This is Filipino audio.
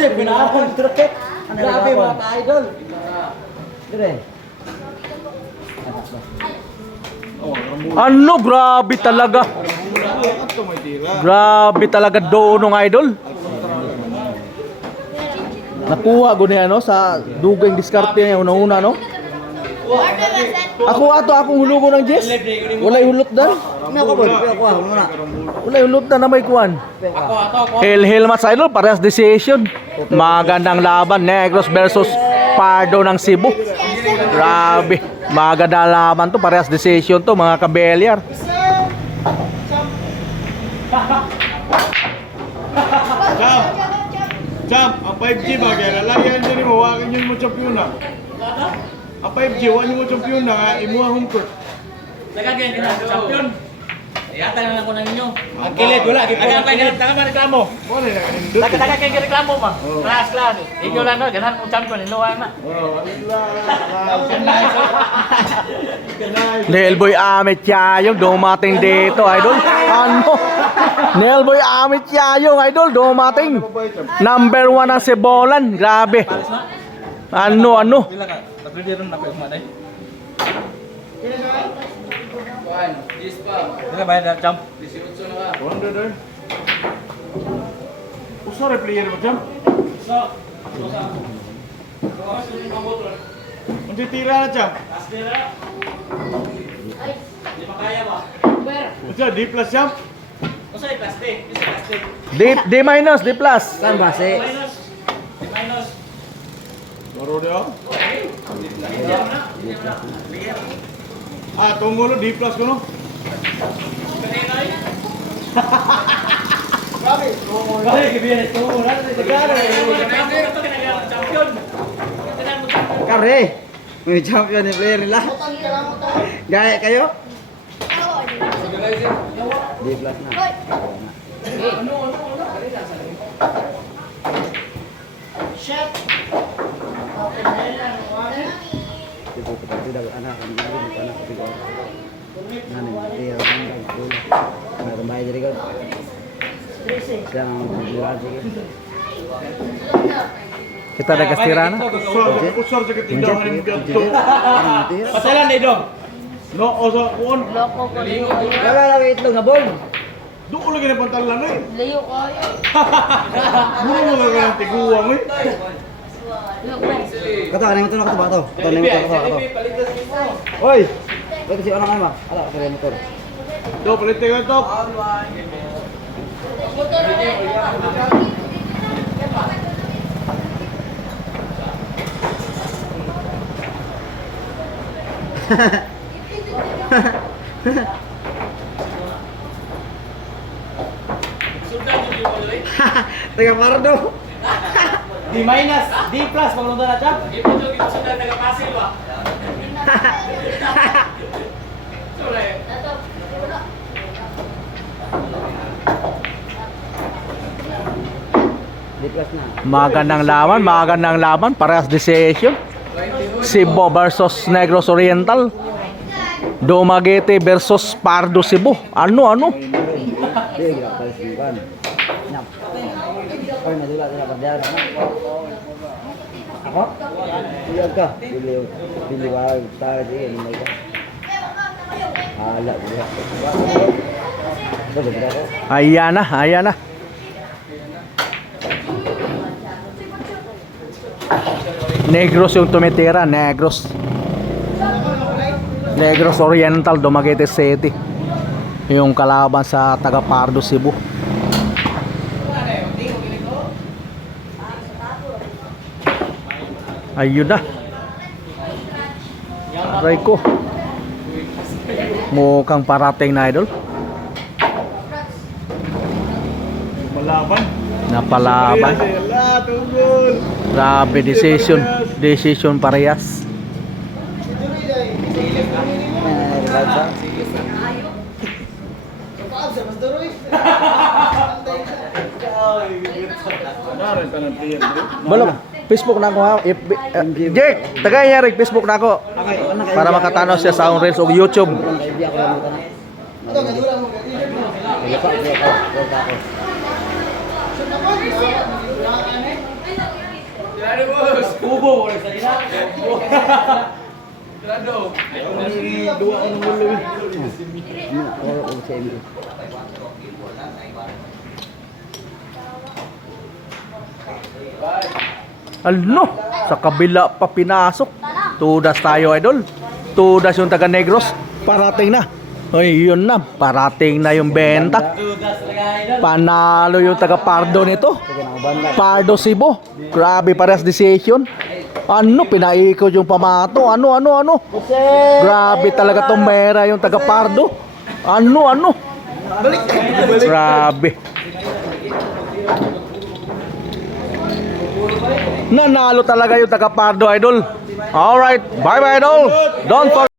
Joseph, pinakon. Grabe mga ka-idol. Dire. Ano, grabe talaga. Grabe talaga doon ng idol. Nakuha ko niya no sa dugay diskarte niya una-una no. Akong hulugo ng Jess. Walay hulot dan. Ako ba? Kuha muna. Walay hulot na may kuan. Ako. Hil match idol parehas decision. Magandang laban Negros versus Pardo ng Cebu. Grabe. Magandang laban to parehas decision to mga kabelyar. Jump, ang 5G ba kaya lalayan din mo, wakin yun mo champion na. Ang 5G, wala mo champion na, imuha home court. Nagagyan ka na, champion. Yata na lang ko ng inyo. Ang kilid, wala. Nagagyan kayo, tanga ba reklamo? Wala na kanindot. Nagagyan kayo reklamo ma. Class lang. Inyo lang no, ganahan mo champion, inuha na. Nelboy Amit Yayong dumating dito, idol. Ano? Nelboy Amit Yayong, idol, dumating. Number 1 ang Sebolan. Grabe. Ano? Dila bayad na jump. Wanda doon. Usara player mo jump. Hindi tira na jump. Di makaya ba? Usa, D plus jump. Usay plastic, isa plastic. D minus, D plus. Saan ba si? Minus. Di minus. Maro de oh. Diyan na. Ah, tunggulo D plus ko no. Kare. May champion ni player nila. Gaya kayo? Di plus na. Tipo tidak anak kami lagi anak ketiga. Nani dia orang dulu. Nah, kembali jadi kan. Yang jual lagi. Kita ada kastirana. Usar sa katindahan ng ganto. Pasalan na idong. No, oso kuon. Wala lang itlog na bol. Duko lagi na pantalan eh. Layo kayo. Muro mo nga tiguang eh. Kato, ano yung motor na kato ba kato? Kato, ano yung motor kato? Oy! Ba't kasi orang ano ba? Ala, kasi yung motor. Do, palit ka to. Tega Pardo. D minus, D plus pag nundan na jump. Ito yung sudah taga-pasil ba? Di plus na. Magandang laban, parehas decision. Cebu versus Negros Oriental. Dumaguete versus Pardo Cebu. Ano? Sige, gila palis yung kan. Nyap. Oy, nadula sila pandara. Ako? Iyag ka. Pili ba? Tara sige, hindi ka. Ala, gila. Ito, gila ko. Ayan na. Negros yung tumitira, Negros Oriental, Dumaguete City. Yung kalaban sa taga Pardo, Cebu. Ayun na. Aray ko. Mukhang parating na, idol. Malaban. Napalaban. Ala, tunggol. Grabe, decision parehas. Narin ka ng player bro. Balok, Facebook na ako ha. Jake, tagay niya rin Facebook na ako. Para makatanaw siya sa akong Reels o YouTube. Kubo, wala sa ina. Dua ang ulo. Wala ko sa MD. Ano? Sa kabila pa pinasok. Tudas tayo, idol. Tudas yung taga Negros. Parating na. Ay, yun na. Parating na yung benta. Dudas talaga idol. Panalo yung taga Pardo nito. Sige na, banda. Pardo Cebu. Grabe parehas decision. Ano? Pinaikot yung pamato. Ano? Grabe talaga tong mera yung taga Pardo. Ano? Grabe. Nanalo talaga yung taga Pardo, idol. Alright, bye bye, idol. Don't forget.